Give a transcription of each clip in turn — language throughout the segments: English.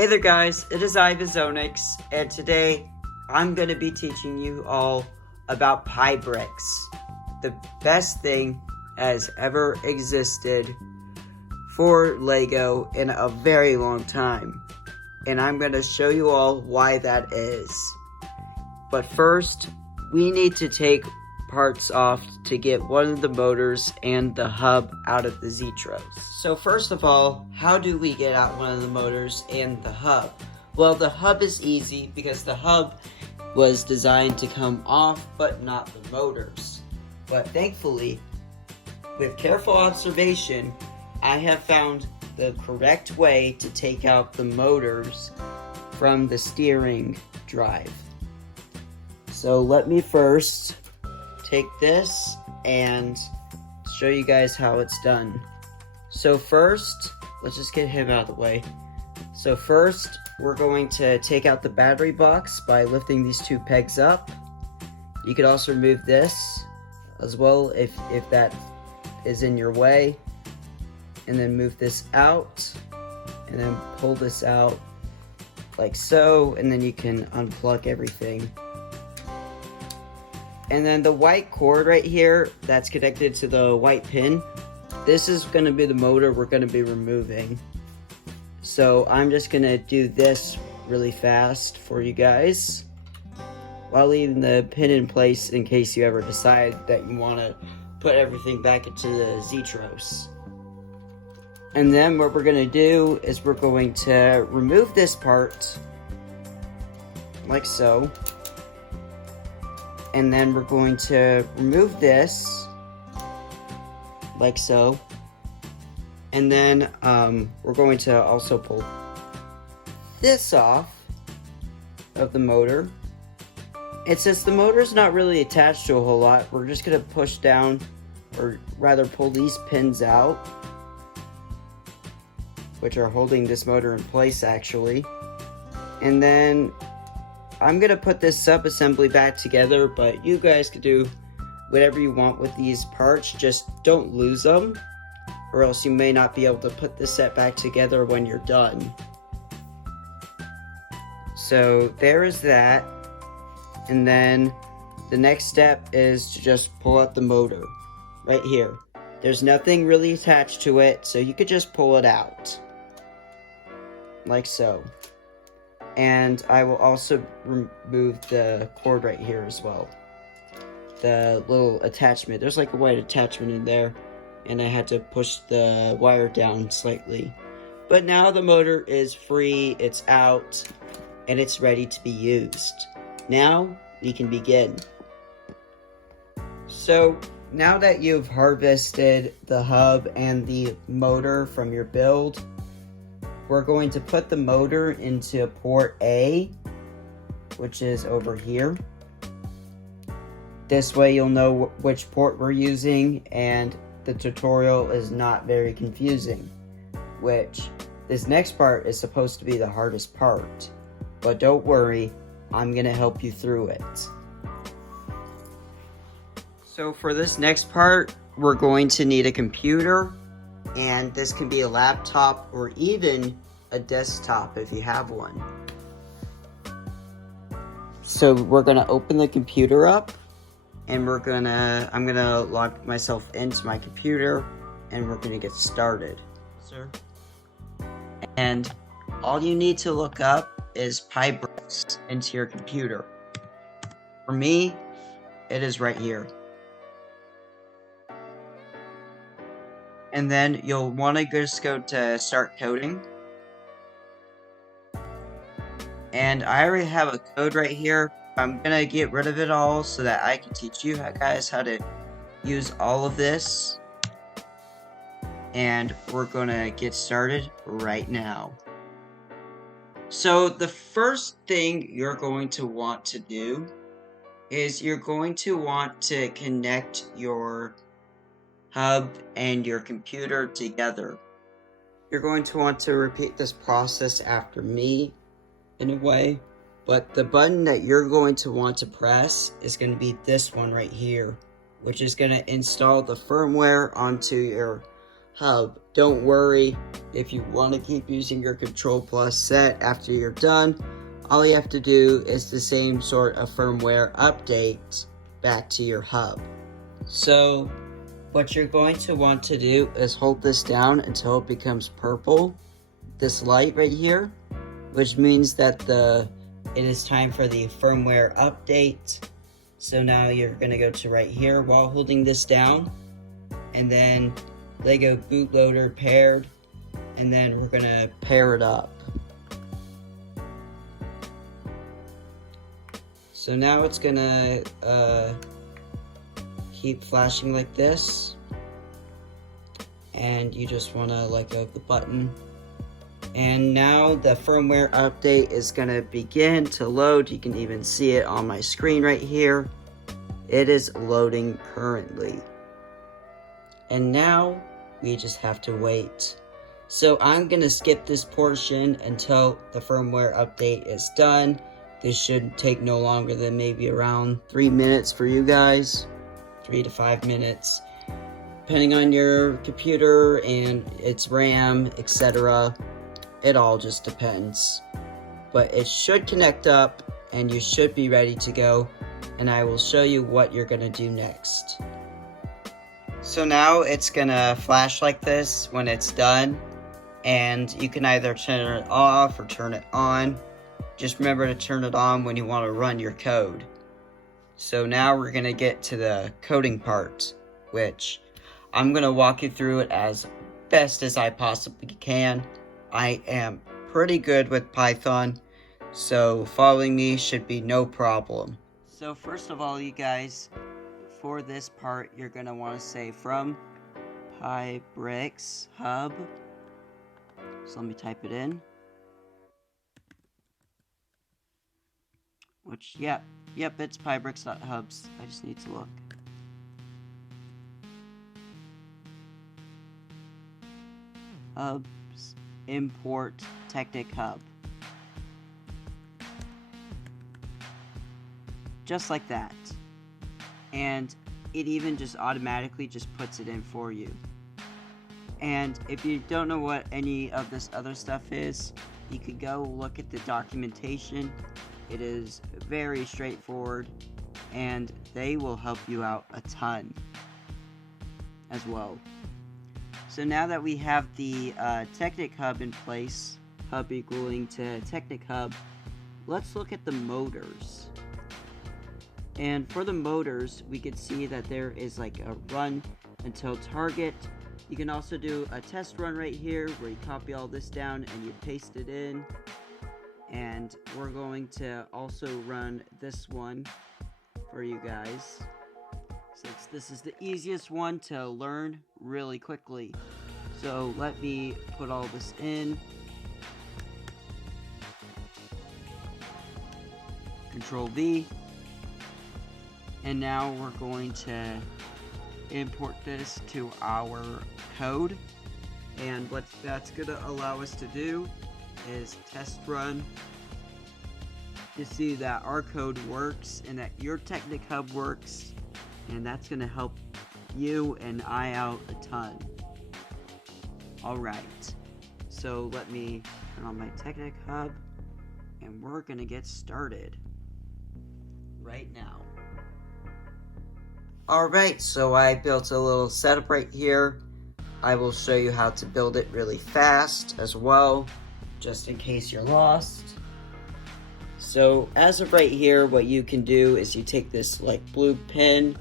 Hey there guys, it is Vizonex, and today I'm going to be teaching you all about Pybricks, the best thing has ever existed for Lego in a very long time, and I'm going to show you all why that is. But first, we need to take parts off to get one of the motors and the hub out of the Zetros. So first of all, how do we get out one of the motors and the hub? Well, the hub is easy because the hub was designed to come off, but not the motors. But thankfully, with careful observation, I have found the correct way to take out the motors from the steering drive. So let me first take this and show you guys how it's done. So first, let's just get him out of the way. So first, we're going to take out the battery box by lifting these two pegs up. You could also remove this as well if that is in your way. And then move this out. And then pull this out like so. And then you can unplug everything. And then the white cord right here that's connected to the white pin, this is going to be the motor we're going to be removing. So I'm just going to do this really fast for you guys while leaving the pin in place in case you ever decide that you want to put everything back into the Zetros. And then what we're going to do is we're going to remove this part like so. And then we're going to remove this like so. And then we're going to also pull this off of the motor. And since the motor's not really attached to a whole lot, we're just going to push down, or rather pull these pins out, which are holding this motor in place actually. And then I'm going to put this sub-assembly back together, but you guys can do whatever you want with these parts. Just don't lose them, or else you may not be able to put the set back together when you're done. So there is that. And then the next step is to just pull out the motor right here. There's nothing really attached to it, so you could just pull it out like so. And I will also remove the cord right here as well. The little attachment. There's like a white attachment in there. And I had to push the wire down slightly. But now the motor is free. It's out. And it's ready to be used. Now we can begin. So now that you've harvested the hub and the motor from your build, we're going to put the motor into port A, which is over here. This way you'll know which port we're using, and the tutorial is not very confusing, which this next part is supposed to be the hardest part. But don't worry, I'm going to help you through it. So for this next part, we're going to need a computer. And this can be a laptop or even a desktop if you have one. So we're gonna open the computer up, and I'm gonna log myself into my computer, and we're gonna get started. And all you need to look up is Pybricks into your computer. For me, it is right here. And then you'll want to just go to start coding. And I already have a code right here. I'm going to get rid of it all so that I can teach you guys how to use all of this. And we're going to get started right now. So the first thing you're going to want to do is you're going to want to connect your hub and your computer together. You're going to want to repeat this process after me in a way, but the button that you're going to want to press is going to be this one right here, which is going to install the firmware onto your hub. Don't worry, if you want to keep using your Control Plus set after you're done, all you have to do is the same sort of firmware update back to your hub. So what you're going to want to do is hold this down until it becomes purple, this light right here, which means that it is time for the firmware update. So now you're going to go to right here while holding this down, and then Lego bootloader paired, and then we're going to pair it up. So now it's going to keep flashing like this, and you just want to let go of the button. And now the firmware update is going to begin to load. You can even see it on my screen right here. It is loading currently. And now we just have to wait. So I'm going to skip this portion until the firmware update is done. This should take no longer than maybe around 3 minutes for you guys. 3 to 5 minutes. Depending on your computer and its RAM, etc. It all just depends. But it should connect up and you should be ready to go. And I will show you what you're going to do next. So now it's going to flash like this when it's done. And you can either turn it off or turn it on. Just remember to turn it on when you want to run your code. So now we're going to get to the coding part, which I'm going to walk you through it as best as I possibly can. I am pretty good with Python, so following me should be no problem. So first of all, you guys, for this part, you're going to want to say from Pybricks hub. So let me type it in. Which, yep, it's Pybricks.hubs. I just need to look. Hubs, import, Technic hub. Just like that. And it even just automatically just puts it in for you. And if you don't know what any of this other stuff is, you could go look at the documentation. It is very straightforward, and they will help you out a ton as well. So now that we have the Technic hub in place, hub equaling to Technic hub, let's look at the motors. And for the motors, we could see that there is like a run until target. You can also do a test run right here where you copy all this down and you paste it in. And we're going to also run this one for you guys, since this is the easiest one to learn really quickly. So let me put all this in. Control V. And now we're going to import this to our code. And what that's going to allow us to do is test run to see that our code works and that your Technic hub works, and that's going to help you and I out a ton. Alright, so let me turn on my Technic hub and we're going to get started right now. Alright, so I built a little setup right here. I will show you how to build it really fast as well, just in case you're lost. So as of right here, what you can do is you take this like blue pin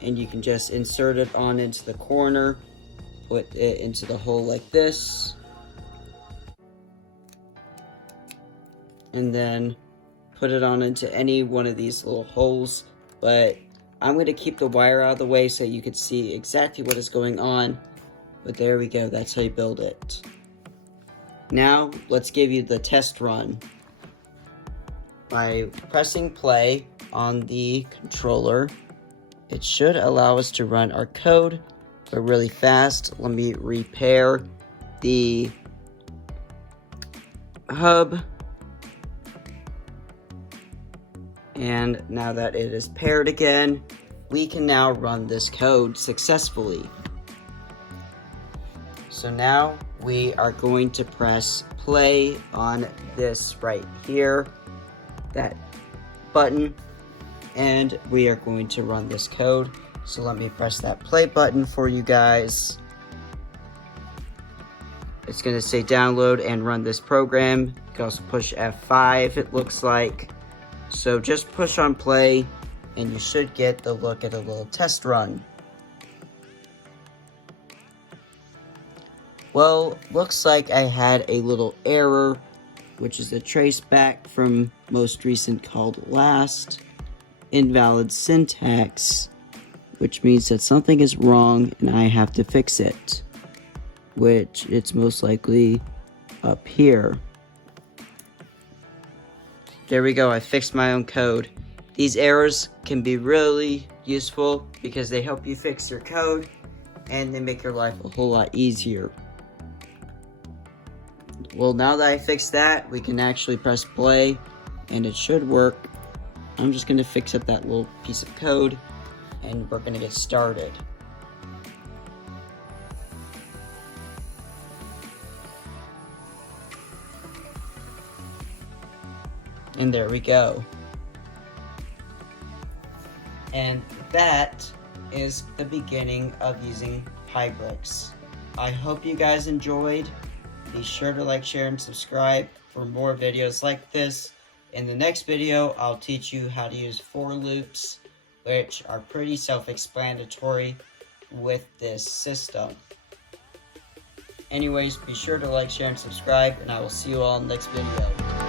and you can just insert it on into the corner, put it into the hole like this, and then put it on into any one of these little holes. But I'm going to keep the wire out of the way so you can see exactly what is going on. But there we go, that's how you build it. Now, let's give you the test run. By pressing play on the controller, it should allow us to run our code, but really fast. Let me repair the hub. And now that it is paired again, we can now run this code successfully. So now we are going to press play on this right here, that button, and we are going to run this code. So let me press that play button for you guys. It's going to say download and run this program. You can also push F5, it looks like. So just push on play and you should get the look at a little test run. Well, looks like I had a little error, which is a traceback from most recent called last. Invalid syntax, which means that something is wrong and I have to fix it, which it's most likely up here. There we go, I fixed my own code. These errors can be really useful because they help you fix your code and they make your life a whole lot easier. Well, now that I fixed that, we can actually press play and it should work. I'm just going to fix up that little piece of code and we're going to get started. And there we go. And that is the beginning of using Pybricks. I hope you guys enjoyed. Be sure to like, share, and subscribe for more videos like this. In the next video, I'll teach you how to use for loops, which are pretty self-explanatory with this system. Anyways, be sure to like, share, and subscribe, and I will see you all in the next video.